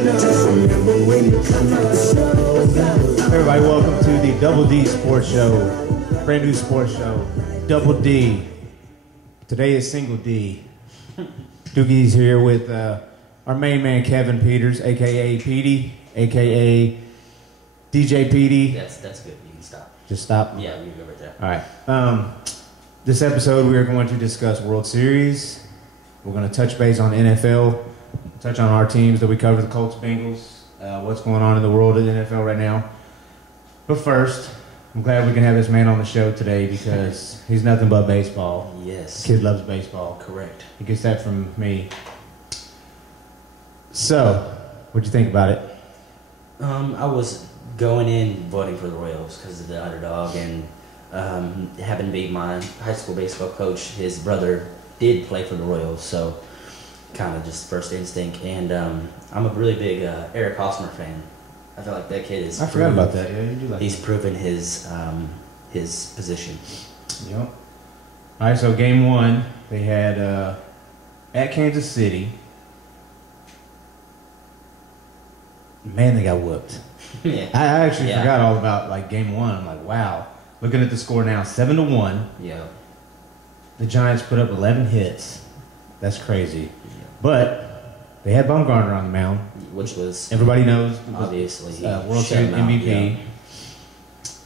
Everybody, welcome to the Double D Sports Show. Brand new sports show. Double D. Today is single D. Doogie's here with our main man, Kevin Peters, a.k.a. Petey, a.k.a. DJ Petey. That's good. You can stop. Just stop? Yeah, we can go right there. All right. This episode, we are going to discuss World Series. We're going to touch base on NFL, touch on our teams that we cover, the Colts, Bengals, what's going on in the world of the NFL right now. But first, I'm glad we can have this man on the show today because he's nothing but baseball. Yes. Kid loves baseball. Correct. He gets that from me. So, what'd you think about it? I was going in voting for the Royals because of the underdog, and it happened to be my high school baseball coach. His brother did play for the Royals, so kind of just first instinct. And I'm a really big Eric Hosmer fan. I feel like that kid is. I forgot about that. Yeah, you do like. He's proven his position. Yep. All right, so game one, they had at Kansas City. Man, they got whooped. Yeah. I actually forgot all about like game one. I'm like, wow. Looking at the score now, 7-1. Yeah. The Giants put up 11 hits. That's crazy. Yeah. But they had Bumgarner on the mound, which was everybody knows. Obviously, World Series MVP.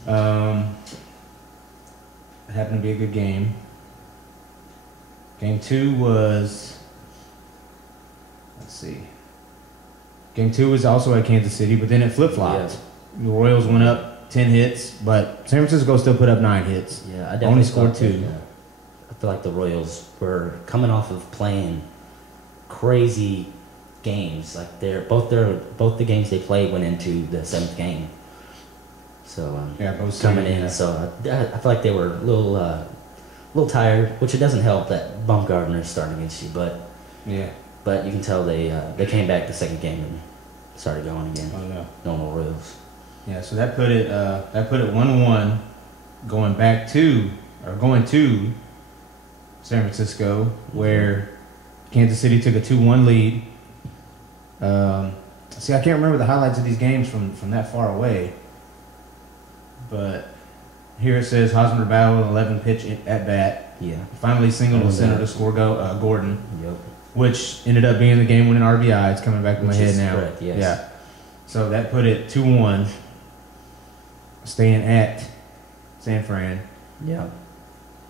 Yeah. It happened to be a good game. Game two was. Let's see. Game two was also at Kansas City, but then it flip-flopped. Yeah. The Royals went up 10 hits, but San Francisco still put up 9 hits. Yeah, I definitely only scored 2. That, I feel like the Royals were coming off of playing crazy games. Like both the games they played went into the 7th game. So both coming in. Yeah. So I feel like they were a little tired, which it doesn't help that Bumgarner is starting against you, but yeah. But you can tell they came back the second game and started going again. Oh yeah. Normal Royals. Yeah, so that put it 1-1, going to San Francisco, where Kansas City took a 2-1 lead. See, I can't remember the highlights of these games from that far away, but here it says Hosmer battled an 11-pitch at bat. Yeah. Finally singled to center to score Gordon. Yep. Which ended up being the game-winning RBI. It's coming back to my head now. Correct, yes. Yeah. So that put it 2-1. Staying at San Fran. Yeah.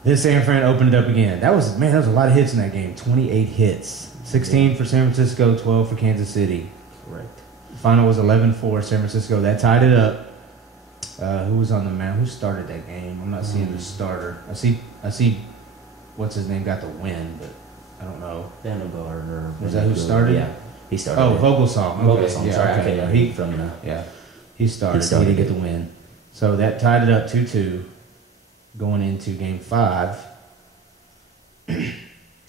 Then San Fran opened it up again. That was a lot of hits in that game. 28 hits. 16 for San Francisco, 12 for Kansas City. Correct. The final was 11-4 San Francisco. That tied it up. Who was on the mound? Who started that game? I'm not seeing the starter. I see what's his name got the win, but I don't know. Vandenberg. Was that who started? Yeah, he started. Oh, Vogelsong. Okay. Vogelsong. Yeah, Sorry, okay. okay. He started. He didn't get the win. So that tied it up 2-2 going into game 5,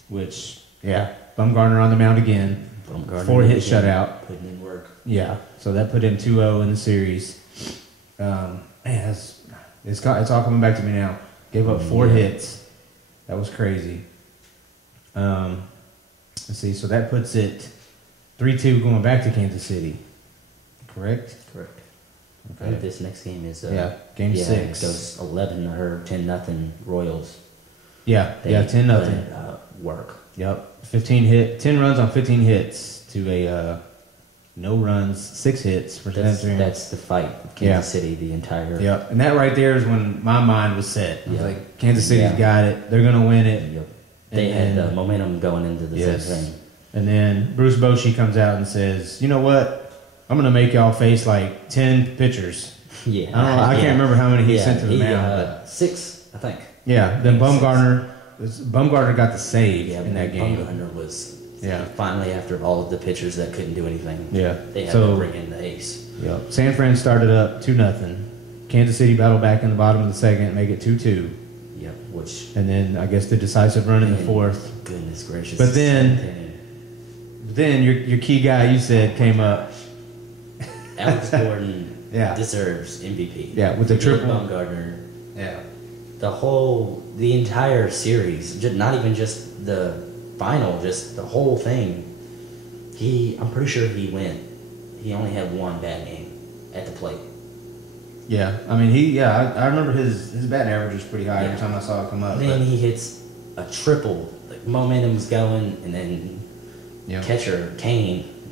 which, Bumgarner on the mound again. 4-hit shutout. Putting in work. Yeah, so that put him 2-0 in the series. It's all coming back to me now. Gave up 4 hits. That was crazy. Let's see, so that puts it 3-2 going back to Kansas City. Correct? Correct. Okay. This next game is game 6. It goes 11 or 10-0 Royals. 10-0. Work. Yep. 10 runs on 15 hits to a no runs, 6 hits for that's the fight of Kansas City the entire. Yep. And that right there is when my mind was set. I was like, Kansas City's got it. They're gonna win it. Yep. They had the momentum going into the second game. And then Bruce Bochy comes out and says, "You know what? I'm gonna make y'all face like 10 pitchers." Yeah. I can't remember how many he sent to the mound. 6, I think. Yeah. Then Bumgarner got the save in that game. Bumgarner was finally, after all of the pitchers that couldn't do anything. Yeah. They had to bring in the ace. Yep. San Fran started up 2-0. Kansas City battled back in the bottom of the second, make it 2-2. Yep. And then I guess the decisive run in the 4th. Goodness gracious. But then your key guy you said came up. Alex Gordon deserves MVP. Yeah, with the triple. Bumgarner. Yeah. The entire series, not even just the final, just the whole thing. I'm pretty sure he went he only had one bad game at the plate. Yeah, I mean I remember his batting average was pretty high every time I saw it come up. Then he hits a triple, like momentum's going, and then catcher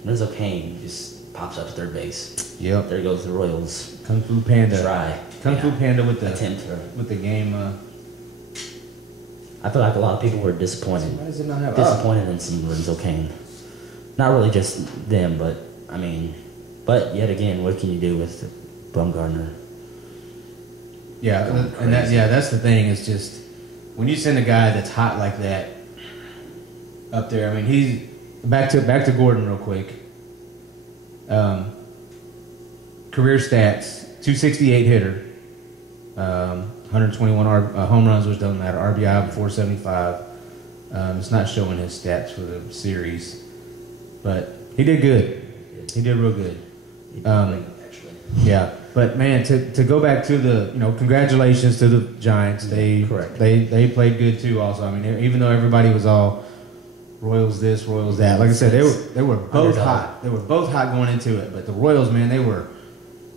Renzo Kane just pops up to third base. Yep. There goes the Royals. Kung Fu Panda. Try. Kung Fu Panda with the attempt with the game. I feel like a lot of people were disappointed. Why does it not have disappointed in some Renzo Kane. Not really just them, but I mean, but yet again, what can you do with Bumgarner? Yeah, and that's the thing. Is just when you send a guy that's hot like that up there. I mean, he's back to Gordon real quick. Career stats: 268 hitter, 121 home runs, which doesn't matter. RBI 475. It's not showing his stats for the series, but he did good. He did real good. Actually. Yeah, but man, to go back to the congratulations to the Giants. They played good too. Also, I mean, even though everybody was all Royals this, Royals that. Like I said, they were both hot. They were both hot going into it. But the Royals, man, they were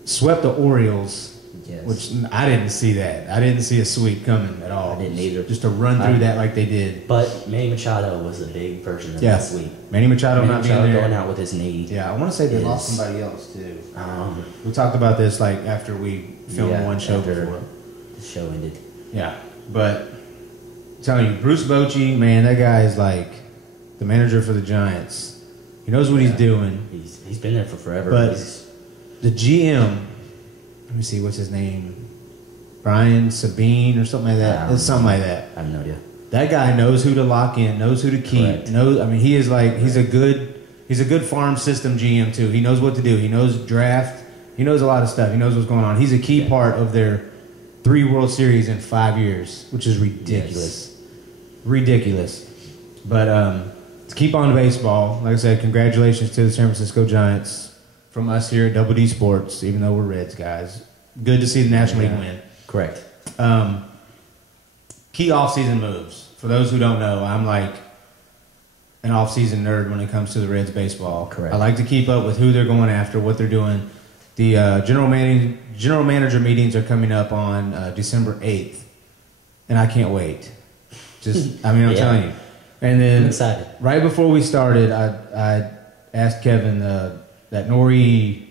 swept the Orioles. Yes. Which I didn't see that. I didn't see a sweep coming at all. I didn't either. Just to run through that like they did. But Manny Machado was a big version of that sweep. Manny Machado not being there. Going out with his knee. Yeah, I want to say they lost somebody else too. We talked about this like after we filmed one show before the show ended. Yeah, but I'm telling you, Bruce Bochy, man, that guy is like the manager for the Giants. He knows what he's doing. He's been there for forever. But the GM. Let me see, what's his name? Brian Sabine or something like that. It's something like that. I have no idea. That guy knows who to lock in, knows who to keep. He is like he's a good farm system GM too. He knows what to do. He knows draft. He knows a lot of stuff. He knows what's going on. He's a key part of their 3 World Series in 5 years, which is ridiculous. Yes. Ridiculous. But to keep on baseball, like I said, congratulations to the San Francisco Giants. From us here at Double D Sports, even though we're Reds guys. Good to see the National League win. Correct. Key off-season moves. For those who don't know, I'm like an off-season nerd when it comes to the Reds baseball. Correct. I like to keep up with who they're going after, what they're doing. The general manager meetings are coming up on December 8th, and I can't wait. I'm telling you. And then I'm excited. Right before we started, I asked Kevin that Nori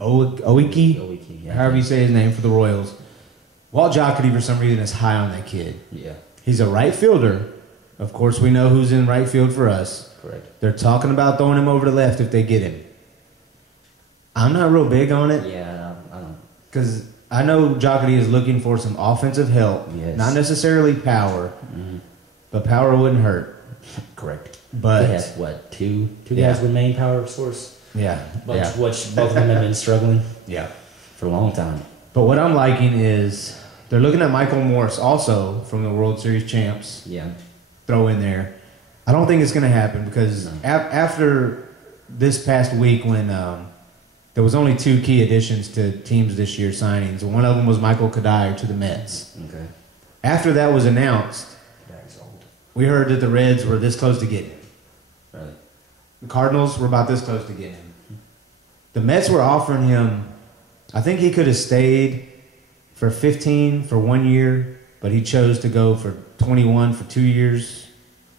Oiki, however you say his name, for the Royals. Walt Jocketty, for some reason, is high on that kid. Yeah. He's a right fielder. Of course, we know who's in right field for us. Correct. They're talking about throwing him over to left if they get him. I'm not real big on it. Yeah, I don't. Because I know Jocketty is looking for some offensive help. Yes. Not necessarily power, but power wouldn't hurt. Correct. But he has two guys with main power source. Yeah. Which both of them have been struggling. Yeah. For a long time. But what I'm liking is they're looking at Michael Morse also from the World Series champs. Yeah. Throw in there. I don't think it's going to happen because after this past week when there was only 2 key additions to teams this year signings. One of them was Michael Kadire to the Mets. Okay. After that was announced, we heard that the Reds were this close to getting him. Really? The Cardinals were about this close to getting him. The Mets were offering him, I think he could have stayed for 15 for 1 year, but he chose to go for 21 for 2 years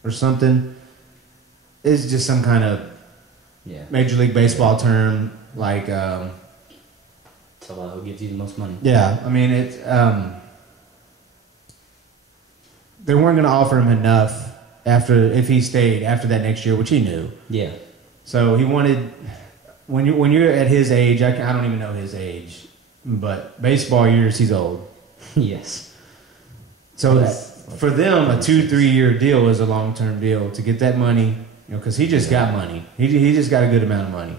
or something. It's just some kind of Major League Baseball term, like... it's a lot who gives you the most money. Yeah, I mean, it's... they weren't going to offer him enough if he stayed after that next year, which he knew. Yeah. So he wanted... When you're at his age, I don't even know his age, but baseball years, he's old. Yes. So for them, a 2-3 year deal is a long term deal to get that money, because he just got money. He just got a good amount of money.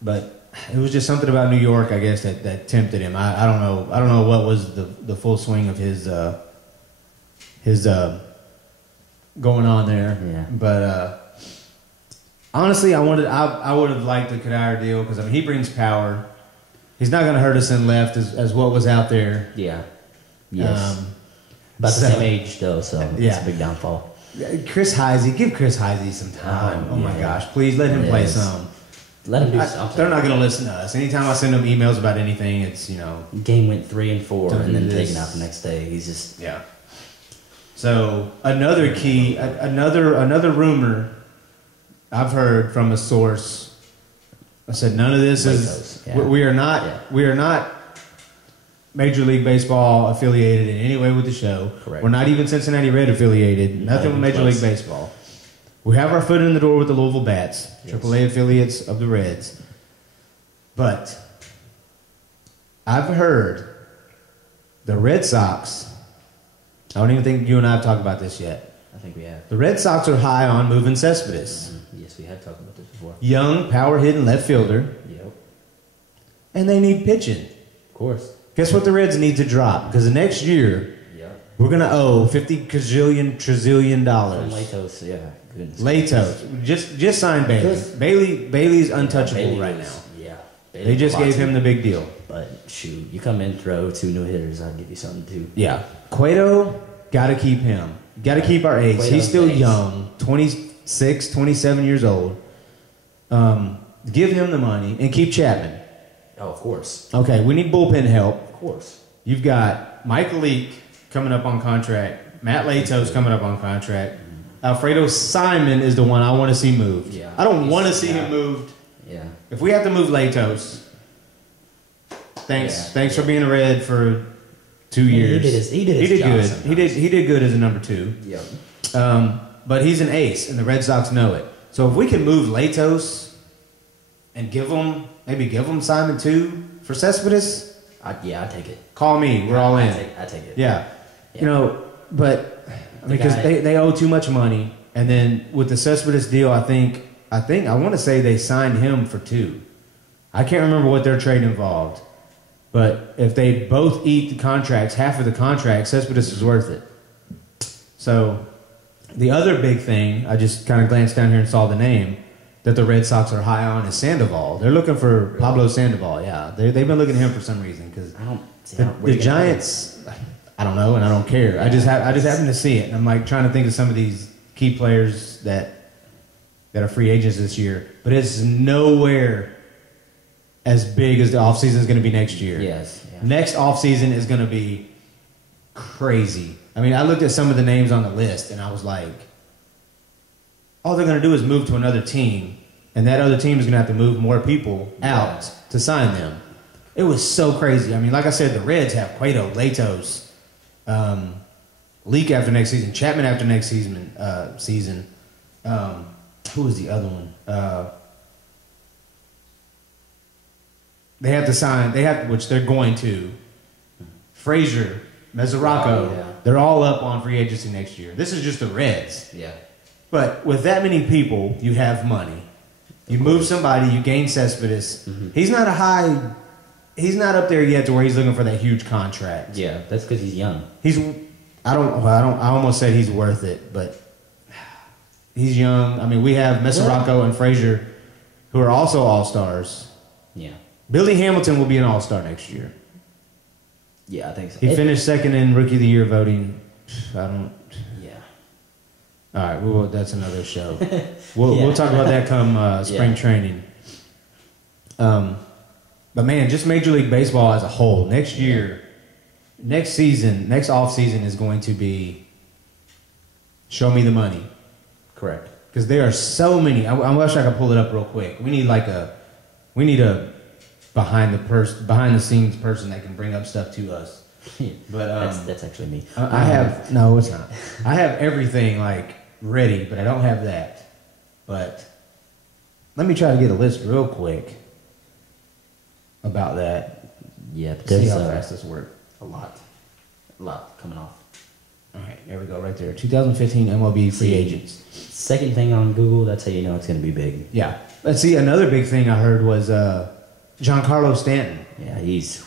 But it was just something about New York, I guess, that tempted him. I don't know. I don't know what was the full swing of his going on there. Yeah. But honestly, I would have liked the Kadire deal because he brings power. He's not going to hurt us in left as what was out there. Yeah. Yes. About the same age though, so it's a big downfall. Chris Heisey, give Chris Heisey some time. Oh my gosh, please let him play some. Let him do something. They're not going to listen to us. Anytime I send them emails about anything, it's, you know. Game went 3-4 and then taken out the next day. He's just. Yeah. So another key, another rumor I've heard from a source. I said none of this is. Yeah. We are not. Yeah. We are not Major League Baseball affiliated in any way with the show. Correct. We're not even Cincinnati Red affiliated. Nothing with Major League Baseball. We have our foot in the door with the Louisville Bats, AAA affiliates of the Reds. But I've heard the Red Sox, I don't even think you and I have talked about this yet. I think we have. The Red Sox are high on moving Cespedes. Mm-hmm. Yes, we have talked about this before. Young, power-hitting left fielder. Yep. And they need pitching. Of course. Guess what the Reds need to drop? Because the next year, we're going to owe $50 trillion. From Latos, yeah. Goodness. Latos. Just signed Bailey. Bailey's untouchable right now. Yeah. They just gave him the big deal. But shoot, you come in, throw 2 new hitters, I'll give you something too. Yeah. Cueto, got to keep him. Got to keep our ace. Cueto's He's still ace. young, 26, 27 years old. Give him the money and keep Chapman. Oh, of course. Okay, we need bullpen help. Of course. You've got Mike Leake coming up on contract. Matt Latos coming up on contract. Alfredo Simon is the one I want to see moved. Yeah. I don't want to see him moved. Yeah. If we have to move Latos, thanks for being a Red for 2 years. He did his job good. sometimes. He did good as a number 2. Yep. But he's an ace, and the Red Sox know it. So if we can move Latos and give him Simon too for Cespedes, I'd take it. call me. We're all in. I take it. Yeah. You know, but because they owe too much money, and then with the Cespedes deal, I want to say they signed him for 2. I can't remember what their trade involved, but if they both eat the contracts, half of the contract, Cespedes is worth it. So the other big thing, I just kind of glanced down here and saw the name that the Red Sox are high on is Sandoval. They're looking for Pablo Sandoval. Yeah, they've been looking at him for some reason because the Giants. I don't know, and I don't care. I just happen to see it, and I'm like trying to think of some of these key players that are free agents this year, but it's nowhere as big as the offseason is going to be next year. Yes. Yeah. Next offseason is going to be crazy. I mean, I looked at some of the names on the list, and I was like, all they're going to do is move to another team, and that other team is going to have to move more people out to sign them. It was so crazy. I mean, like I said, the Reds have Cueto, Latos, Leak after next season, Chapman after next season. Who was the other one? They have to sign. Which they're going to. Frazier, Mesoraco. They're all up on free agency next year. This is just the Reds. Yeah. But with that many people, you have money. You move somebody, you gain Cespedes. Mm-hmm. He's not up there yet to where he's looking for that huge contract. Yeah, that's because he's young. I almost said he's worth it, but he's young. I mean, we have Mesoraco and Frazier, who are also all-stars. Yeah. Billy Hamilton will be an all-star next year. Yeah, I think so. He finished second in Rookie of the Year voting. Yeah. All right, well, that's another show. We'll talk about that come spring training. But man, just Major League Baseball as a whole, next year, next off season is going to be show me the money. Correct. Because there are so many. I wish I could pull it up real quick. We need a behind the scenes person that can bring up stuff to us. But that's actually me. No, it's not. I have everything like ready, but I don't have that. But let me try to get a list real quick about that. Yeah, see how fast this works. A lot coming off. All right, there we go, right there. 2015 MLB free agents. Second thing on Google, that's how you know it's going to be big. Yeah. Let's see, another big thing I heard was Giancarlo Stanton. Yeah, he's...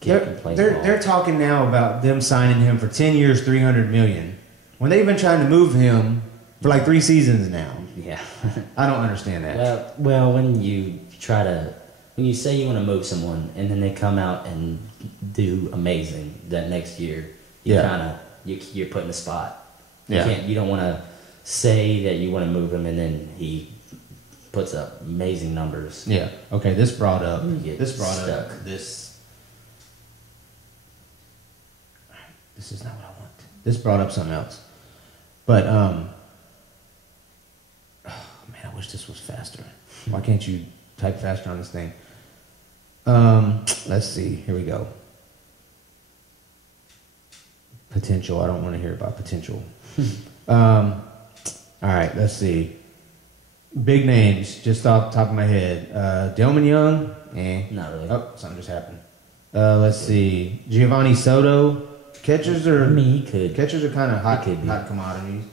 They're talking now about them signing him for 10 years, $300 million, when they've been trying to move him for like 3 seasons now. Yeah. I don't understand that. Well, when you say you want to move someone and then they come out and do amazing that next year, you kind of you're put in a spot. Yeah. You don't want to say that you want to move him and then he puts up amazing numbers. Yeah. Okay. This brought up. You get This brought up stuck. this. This is not what I want. This brought up something else. But oh man, I wish this was faster. Why can't you type faster on this thing? Let's see. Here we go. Potential. I don't want to hear about potential. All right. Let's see. Big names, just off the top of my head. Delman Young. Not really. Oh, something just happened. Let's see. Giovanni Soto. Catchers are. I mean, he could. Catchers are kind of hot, could be. hot commodities.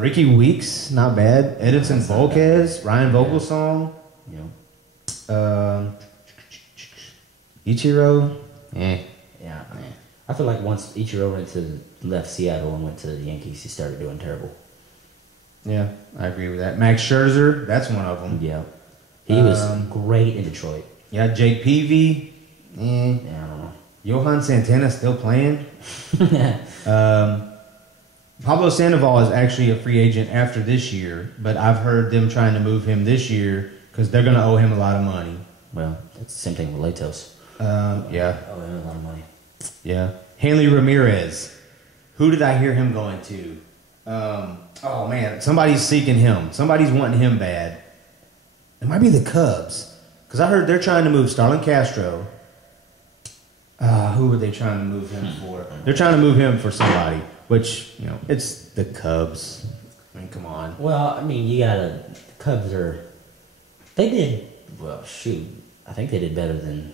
Ricky Weeks, not bad. Edinson That's not Volquez, Ryan Vogelsong, You know. Ichiro. Yeah. I feel like once Ichiro left Seattle and went to the Yankees, he started doing terrible. Yeah, I agree with that. Max Scherzer, that's one of them. Yeah. He was great in Detroit. Yeah, Jake Peavy. Yeah, I don't know. Johan Santana still playing. Pablo Sandoval is actually a free agent after this year, but I've heard them trying to move him this year because they're going to owe him a lot of money. Well, it's the same thing with Latos. Yeah. Oh, him a lot of money. Yeah. Hanley Ramirez. Who did I hear him going to? Oh, man. Somebody's seeking him. Somebody's wanting him bad. It might be the Cubs. Because I heard they're trying to move Starlin Castro. Who were they trying to move him for? They're trying to move him for somebody, which, you know, it's the Cubs. I mean, come on. Well, I mean, the Cubs they did, well, shoot. I think they did better than.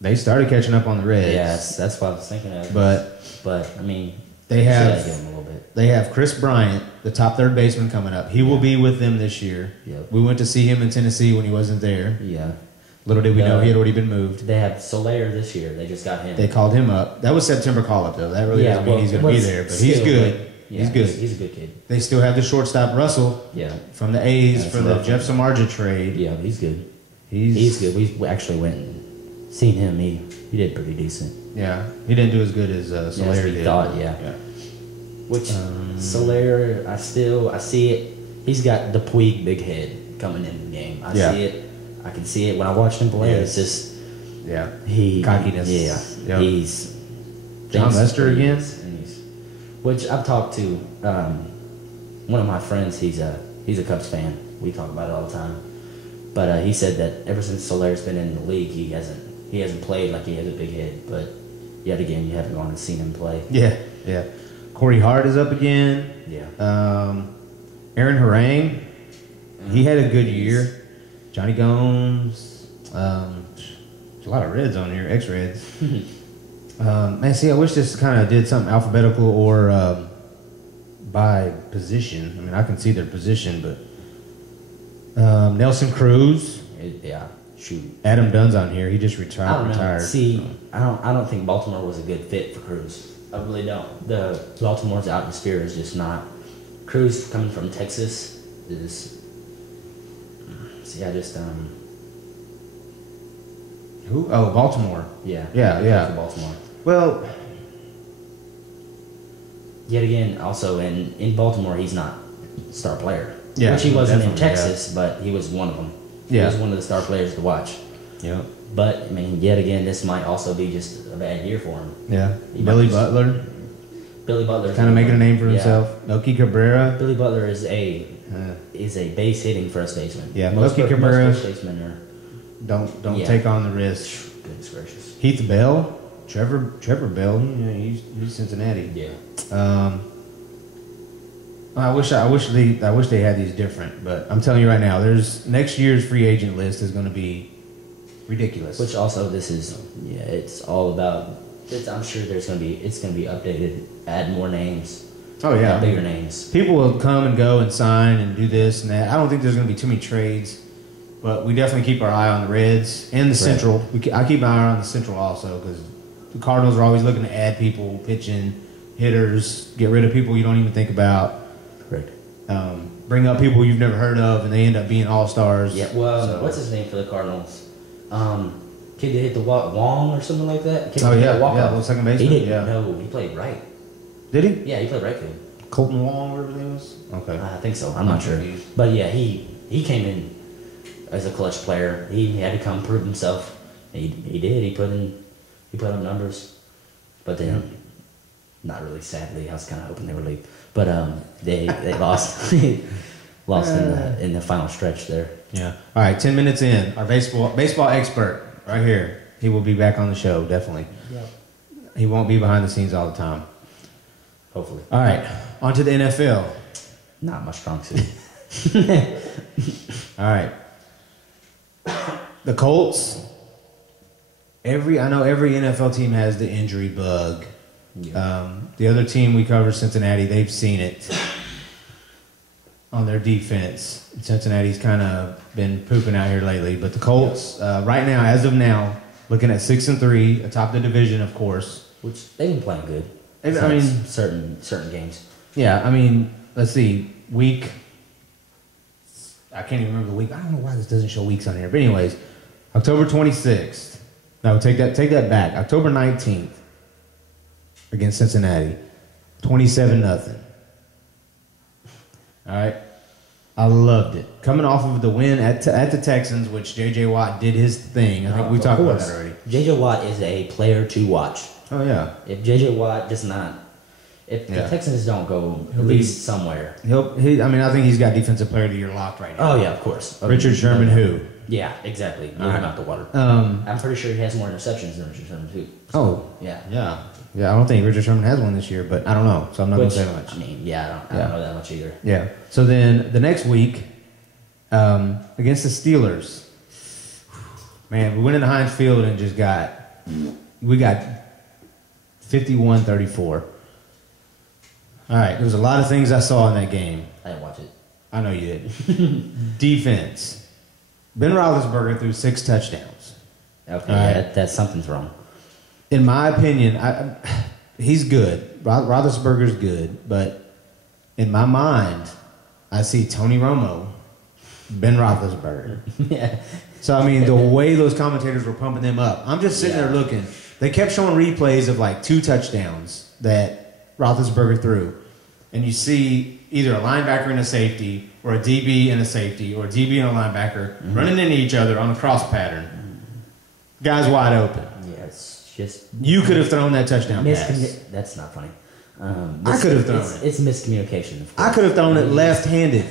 They started catching up on the Reds. Yes, that's what I was thinking of. But I mean, they should have give him a little bit. They have Chris Bryant, the top third baseman, coming up. He will be with them this year. Yep. We went to see him in Tennessee when he wasn't there. Yeah. Little did we know he had already been moved. They have Soler this year. They just got him. They called him up. That was September call-up, though. That really doesn't mean he's going to be there, but he's still, good. Yeah, he's good. He's a good kid. They still have the shortstop, Russell, Yeah. from the A's That's for the rough. Jeff Samardzija trade. Yeah, he's good. He's good. We actually went and seen him. He did pretty decent. Yeah, he didn't do as good as Soler as we did. thought, yeah. Which Soler, I see it. He's got the Puig big head coming in the game. I see it. I can see it when I watched him play. Yes. It's just Cockiness. Yeah, Yep. he's John Lester again. Which I've talked to one of my friends. He's a Cubs fan. We talk about it all the time. But he said that ever since Soler's been in the league, he hasn't played like he has a big head. But yet again, you haven't gone and seen him play. Yeah. Corey Hart is up again. Yeah. Aaron Harang, he had a good year. Johnny Gomes. There's a lot of Reds on here, ex-Reds. Man, see, I wish this kind of did something alphabetical or by position. I mean, I can see their position, but Nelson Cruz. Yeah. Shoot. Adam Dunn's on here. He just I retired. don't know. See, I don't think Baltimore was a good fit for Cruz. I really don't. The Baltimore's atmosphere is just not. Cruz coming from Texas is. See, I just Who? Oh, Baltimore. Yeah. Yeah. For Baltimore. Well, Yet again, also in Baltimore, he's not a star player. Yeah, Which he wasn't in definitely, Texas, but he was one of them. Yeah. He was one of the star players to watch. yeah. But I mean, yet again, this might also be just a bad year for him. Yeah. He Billy might just- Butler, Billy Butler kind of making a name for himself. Melky Cabrera. Billy Butler is a Uh, base hitting first baseman. Yeah, most Melky Cabrera. first basemen are Don't Yeah. take on the risk. goodness gracious. Heath Bell, Trevor Bell. He's Cincinnati. Yeah. I wish they had these different, but I'm telling you right now, next year's free agent list is going to be ridiculous. Which also it's all about. I'm sure it's going to be updated, add more names, oh yeah, bigger names. people will come and go and sign and do this and that. I don't think there's going to be too many trades, but we definitely keep our eye on the Reds and the Central. I keep my eye on the Central also because the Cardinals are always looking to add people, pitching, hitters, get rid of people you don't even think about. Correct. Bring up people you've never heard of, and they end up being all stars. Yeah. Well, what's his name for the Cardinals? kid that hit the Wong or something like that. Kid Oh that hit yeah, the walk-off. little second He baseman. didn't. Yeah. No, he played right. Did he? Yeah, he played right field. Colton Wong, whatever his name was. Okay. I think so. I'm not sure. But yeah, he came in as a clutch player. He had to come prove himself. He did. He put up numbers. But then, not really. Sadly, I was kind of hoping they would leave. But they lost lost in the final stretch there. Yeah. All right. 10 minutes in, our baseball expert right here. He will be back on the show definitely. Yeah. He won't be behind the scenes all the time. Hopefully. All right. On to the NFL. Not my strong suit. All right. The Colts. I know every NFL team has the injury bug. Yeah. The other team we cover, Cincinnati, they've seen it on their defense. Cincinnati's kind of been pooping out here lately, but the Colts, right now, as of now, looking at 6-3, atop the division, of course. Which they've been playing good. I mean, certain games. yeah. I mean, let's see, week. I can't even remember the week. I don't know why this doesn't show weeks on here, but anyways, October 26th. No, take that back. October 19th against Cincinnati, 27-0. All right. I loved it. Coming off of the win at the Texans, which J.J. Watt did his thing. I think we talked about that already. J.J. Watt is a player to watch. Oh, yeah. If J.J. Watt does not, if the Texans don't go at least somewhere. I think he's got Defensive Player of the Year locked right now. Oh, yeah, of course. Richard Sherman, who? Yeah, exactly. Blew him out the water. I'm pretty sure he has more interceptions than Richard Sherman, too. So, Oh. yeah. Yeah. Yeah, I don't think Richard Sherman has one this year, but I don't know, so I'm not going to say much. I mean, yeah, I don't know that much either. Yeah. So then the next week, against the Steelers, man, we went into Heinz Field and just got 51-34. All right, there was a lot of things I saw in that game. I didn't watch it. I know you didn't. Defense. Ben Roethlisberger threw 6 touchdowns. Okay, right. that something's wrong. In my opinion, he's good. Roethlisberger's good, but in my mind, I see Tony Romo, Ben Roethlisberger. Yeah. So, I mean, the way those commentators were pumping them up, I'm just sitting there looking. They kept showing replays of like 2 touchdowns that Roethlisberger threw. And you see either a linebacker and a safety, or a DB and a safety, or a DB and a linebacker running into each other on a cross pattern. Guys wide open. Yeah, it's just... You could have thrown that touchdown pass. That's not funny. I could have thrown it. It's miscommunication. Of course. I could have thrown it left-handed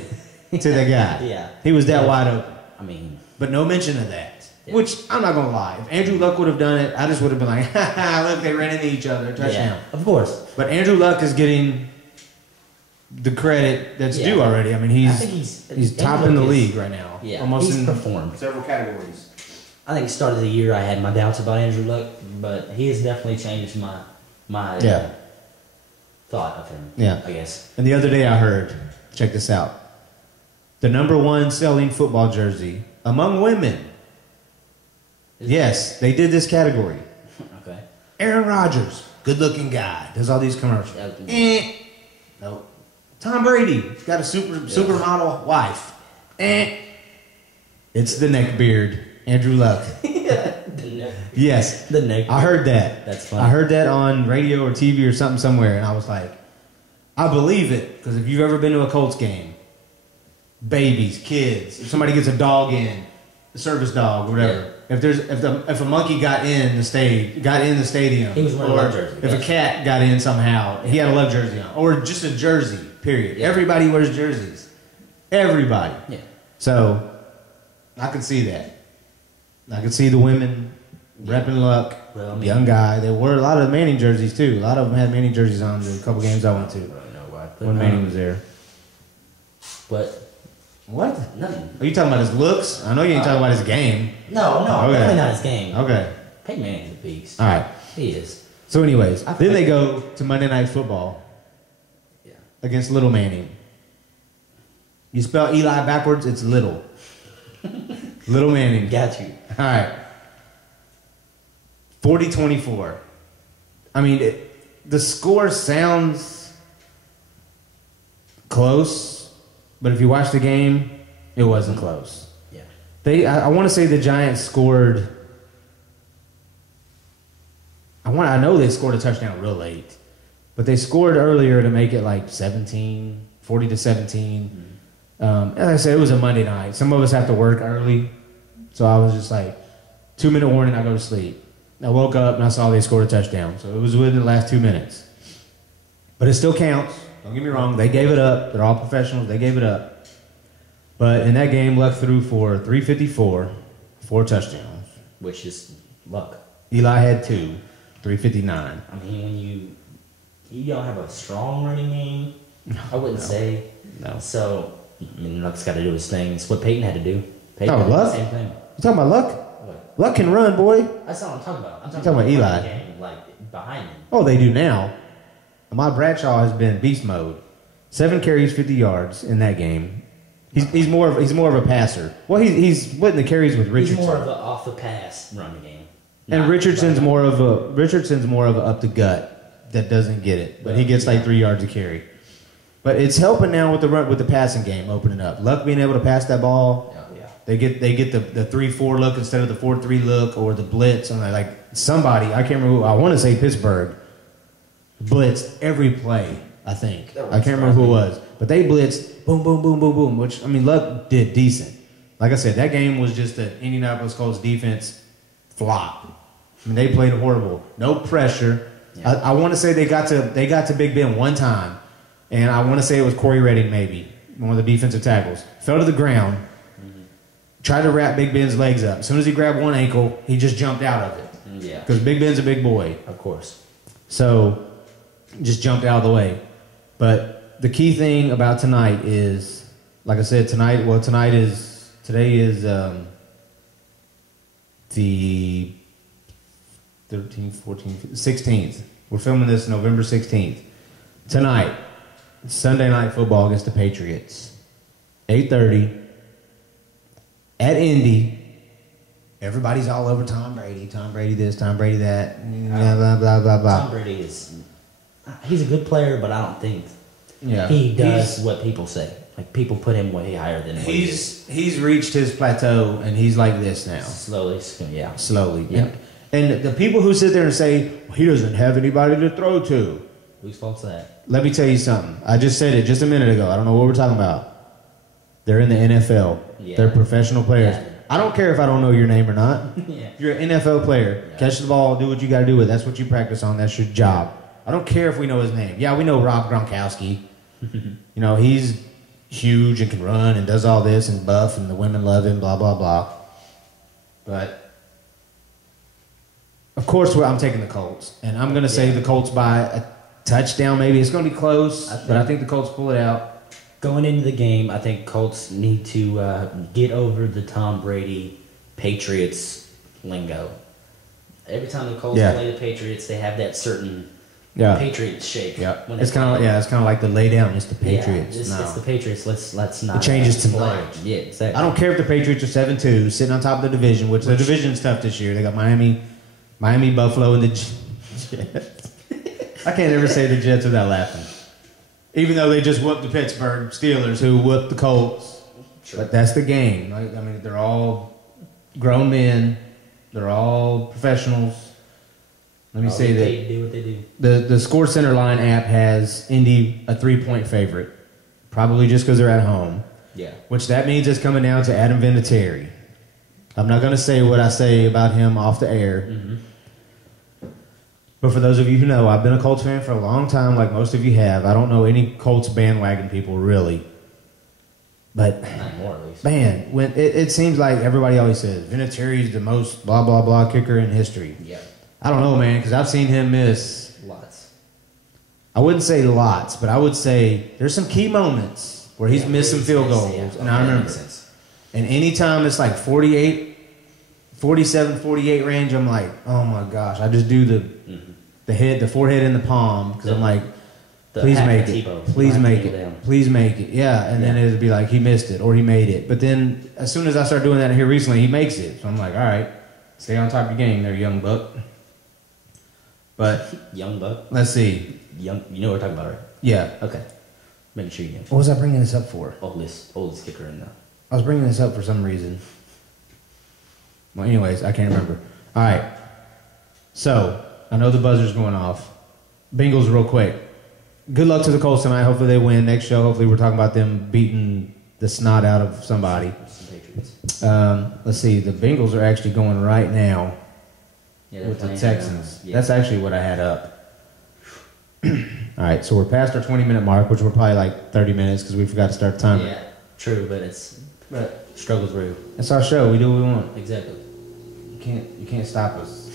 to the guy. Yeah. He was that wide open. I mean... But no mention of that. Yeah. Which, I'm not going to lie. If Andrew Luck would have done it, I just would have been like, look, they ran into each other. Touchdown. Yeah, of course. But Andrew Luck is getting the credit that's due already. I mean, he's top in the league right now. Yeah, almost he's in performed. several categories. I think start of the year I had my doubts about Andrew Luck, but he has definitely changed my thought of him. Yeah. I guess. And the other day I heard, check this out, the #1 selling football jersey among women. Yes, they did this category. Okay. Aaron Rodgers, good-looking guy, does all these commercials. Nope. Tom Brady, got a supermodel wife. It's the neckbeard, Andrew Luck. Yes, the neck. I heard that. That's funny. I heard that on radio or TV or something somewhere, and I was like, I believe it, because if you've ever been to a Colts game, babies, kids, if somebody gets a dog in, a service dog, whatever. Yeah. If a monkey got in the stadium, he was wearing a love jersey. If a cat got in somehow, he had a love jersey on, or just a jersey. Period. Yeah. Everybody wears jerseys. Everybody. Yeah. So I could see that. I could see the women repping Luck. Well, I mean, young guy. There were a lot of Manning jerseys too. A lot of them had Manning jerseys on. The couple games I went to. I don't know why. But, When Manning was there. But what? Nothing. Are you talking about his looks? I know you ain't talking about his game. No, Okay. definitely not his game. Okay. Peyton Manning's a beast. All right. He is. So, anyways, then they go to Monday Night Football. Yeah. Against Little Manning. You spell Eli backwards, it's Little. Little Manning. Got you. All right. 40-24. I mean, the score sounds close, but if you watch the game, it wasn't close. Yeah. I want to say the Giants scored I know they scored a touchdown real late, but they scored earlier to make it like 17, 40 to 17. As I said, it was a Monday night. Some of us have to work early, so I was just like, 2-minute warning, I go to sleep. I woke up and I saw they scored a touchdown, so it was within the last 2 minutes. But it still counts. Don't get me wrong. They gave it up. They're all professionals. They gave it up. But in that game, Luck threw for 354, 4 touchdowns. Which is luck. Eli had 2, 359. I mean, when you don't have a strong running game, I wouldn't say. No. So, I mean, Luck's got to do his thing. It's what Peyton had to do. Peyton did Luck? the same thing. You talking about Luck? What? Luck can run, boy. That's not what I'm talking about. I'm talking about Eli. the game, like, behind him. Oh, they do now. My Bradshaw has been beast mode. 7 carries, 50 yards in that game. He's more of a passer. Well, he's splitting the carries with Richardson. He's more of an off the pass running game. And Richardson's more of a up the gut that doesn't get it, but he gets like 3 yards a carry. But it's helping now with the passing game opening up. Luck being able to pass that ball. Yeah. They get the 3-4 look instead of the 4-3 look or the blitz. And like somebody, I can't remember. I want to say Pittsburgh blitzed every play. I think I can't remember who it was, but they blitzed boom, boom, boom, boom, boom. Which I mean, Luck did decent. Like I said, that game was just the Indianapolis Colts defense flop. I mean, they played horrible. No pressure. Yeah. I want to say they got to Big Ben one time, and I want to say it was Corey Redding, maybe one of the defensive tackles, fell to the ground, tried to wrap Big Ben's legs up. As soon as he grabbed one ankle, he just jumped out of it. Yeah, because Big Ben's a big boy, of course. So just jumped out of the way. But the key thing about tonight is, like I said, today is the 13th, 14th, 16th. We're filming this November 16th. Tonight, Sunday Night Football against the Patriots. 8:30 at Indy. Everybody's all over Tom Brady. Tom Brady this, Tom Brady that, blah, blah, blah, blah, blah. Tom Brady he's a good player, but I don't think he does what people say. Like, people put him way higher than what he is. He's reached his plateau, and he's like this now. Slowly. Yeah. And the people who sit there and say, well, he doesn't have anybody to throw to. Whose fault's that? Let me tell you something. I just said it just a minute ago. I don't know what we're talking about. They're in the NFL. Yeah. They're professional players. Yeah. I don't care if I don't know your name or not. Yeah. You're an NFL player. Yeah. Catch the ball, do what you got to do with it. That's what you practice on. That's your job. I don't care if we know his name. Yeah, we know Rob Gronkowski. He's huge and can run and does all this and buff and the women love him, blah, blah, blah. But, of course, I'm taking the Colts. And I'm going to say the Colts by a touchdown maybe. It's going to be close, but I think the Colts pull it out. Going into the game, I think Colts need to get over the Tom Brady Patriots lingo. Every time the Colts play the Patriots, they have that certain Patriots shake. Yeah, it's kind of like the lay down. It's the Patriots. It's the Patriots. Let's not. It changes tonight. Yeah, exactly. I don't care if the Patriots are 7-2, sitting on top of the division, which the division's tough this year. They got Miami, Buffalo, and the Jets. I can't ever say the Jets without laughing. Even though they just whooped the Pittsburgh Steelers, who whooped the Colts. Sure. But that's the game. I mean, they're all grown men. They're all professionals. Let me say that they do what they do. The Score Center Line app has Indy a 3-point favorite, probably just because they're at home. Yeah. Which that means it's coming down to Adam Vinatieri. I'm not going to say what I say about him off the air. Mm-hmm. But for those of you who know, I've been a Colts fan for a long time, like most of you have. I don't know any Colts bandwagon people, really. But, not more, at least. Man, when it seems like everybody always says, Vinatieri's the most blah, blah, blah kicker in history. Yeah. I don't know, man, because I've seen him miss lots. I wouldn't say lots, but I would say there's some key moments where he's missed some field goals, and I remember. And anytime it's like 47, 48 range, I'm like, oh my gosh, I just do the forehead in the palm, because I'm like, please make it, please make it, please make it. Yeah, and then it'd be like he missed it or he made it. But then as soon as I start doing that here recently, he makes it. So I'm like, all right, stay on top of your game there, young buck. But young buck. Let's see. You know what we're talking about, right? Yeah. Okay. Making sure you know. What was I bringing this up for? Oldest kicker in there. I was bringing this up for some reason. Well, anyways, I can't remember. All right. So I know the buzzer's going off. Bengals real quick. Good luck to the Colts tonight. Hopefully they win. Next show, hopefully we're talking about them beating the snot out of somebody. Let's see. The Bengals are actually going right now with the Texans. Yeah. That's actually what I had up. All right, so we're past our 20-minute mark, which we're probably like 30 minutes because we forgot to start the timer. Yeah, true, but struggle's real. That's our show. We do what we want. Exactly. You can't stop us.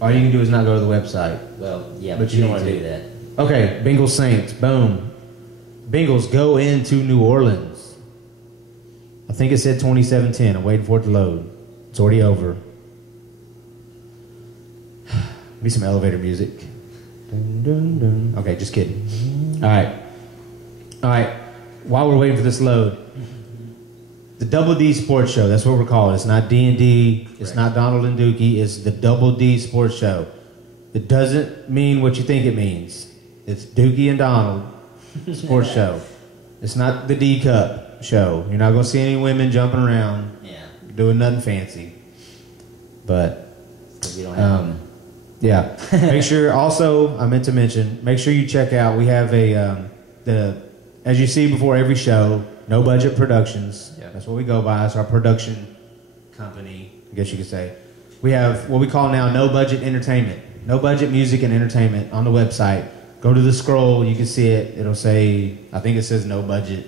All you can do is not go to the website. Well, yeah, but you don't want to do that. Okay, Bengals Saints. Boom. Bengals go into New Orleans. I think it said 27-10. I'm waiting for it to load. It's already over. Be some elevator music. Dun, dun, dun. Okay, just kidding. All right. While we're waiting for this load, the Double D Sports Show. That's what we're calling it. It's not D&D. It's not Donald and Dookie. It's the Double D Sports Show. It doesn't mean what you think it means. It's Dookie and Donald Sports Show. It's not the D Cup show. You're not going to see any women jumping around doing nothing fancy. But we don't have yeah. Make sure also, I meant to mention, make sure you check out, we have as you see before every show, No Budget Productions. Yeah. That's what we go by. It's our production company, I guess you could say. We have what we call now No Budget Entertainment. No Budget Music and Entertainment on the website. Go to the scroll, you can see it. It'll say, I think it says No Budget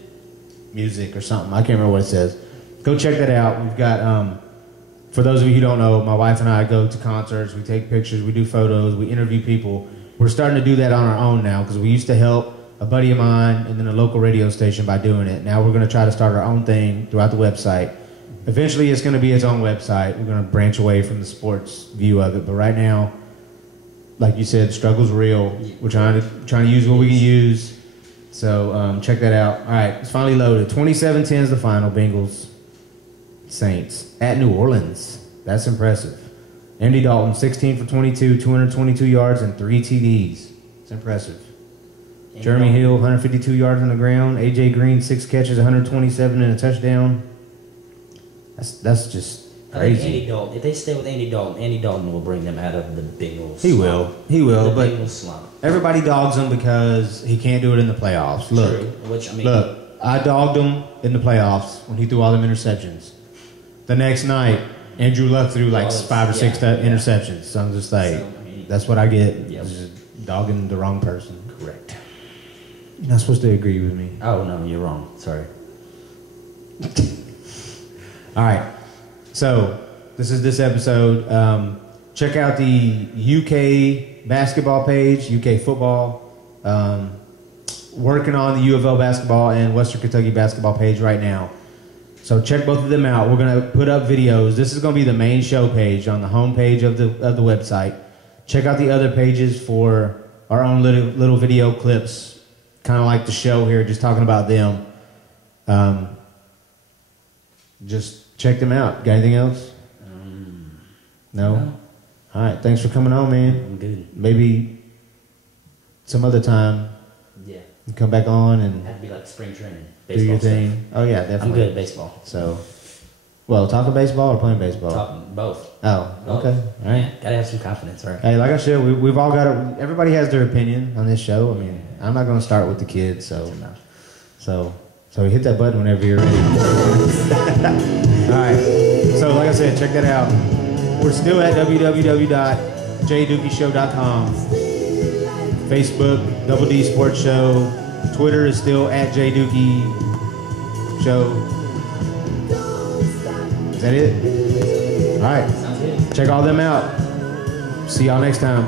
Music or something. I can't remember what it says. Go check that out. We've got, for those of you who don't know, my wife and I go to concerts, we take pictures, we do photos, we interview people. We're starting to do that on our own now because we used to help a buddy of mine and then a local radio station by doing it. Now we're going to try to start our own thing throughout the website. Eventually it's going to be its own website. We're going to branch away from the sports view of it. But right now, like you said, struggle's real. We're trying to use what we can use. So check that out. All right, it's finally loaded. 27-10 is the final, Bengals. Saints at New Orleans. That's impressive. Andy Dalton, 16 for 22, 222 yards and 3 TDs. It's impressive. Jeremy Hill, 152 yards on the ground. A.J. Green, 6 catches, 127 and a touchdown. That's just crazy. I think Andy Dalton, if they stay with Andy Dalton will bring them out of the Bengals. He will. He will. But Bengals slump. Everybody dogs him because he can't do it in the playoffs. Look, look, I dogged him in the playoffs when he threw all them interceptions. The next night, Andrew Luck threw like 5 or 6 interceptions. So I'm just like, that's what I get. Yep. Just dogging the wrong person. Correct. You're not supposed to agree with me. Oh, no, you're wrong. Sorry. All right. So, this is this episode. Check out the UK basketball page, UK football. Working on the U of L basketball and Western Kentucky basketball page right now. So check both of them out. We're going to put up videos. This is going to be the main show page on the home page of the website. Check out the other pages for our own little video clips, kind of like the show here, just talking about them. Just check them out. Got anything else? No? All right. Thanks for coming on, man. I'm good. Maybe some other time. Yeah. You come back on and have to be like spring training. Do your thing. Stuff. Oh yeah, definitely. I'm good at baseball. So, well, talking baseball or playing baseball? Talking both. Oh, both. Okay. All right. Yeah, gotta have some confidence, right? Hey, like I said, we've all got everybody has their opinion on this show. I mean, I'm not going to start with the kids, so hit that button whenever you're ready. All right. So, like I said, check that out. We're still at www.jdookishow.com. Facebook, Double D Sports Show. Twitter is still at JDookie Show. Is that it? All right. Sounds good. Check all them out. See y'all next time.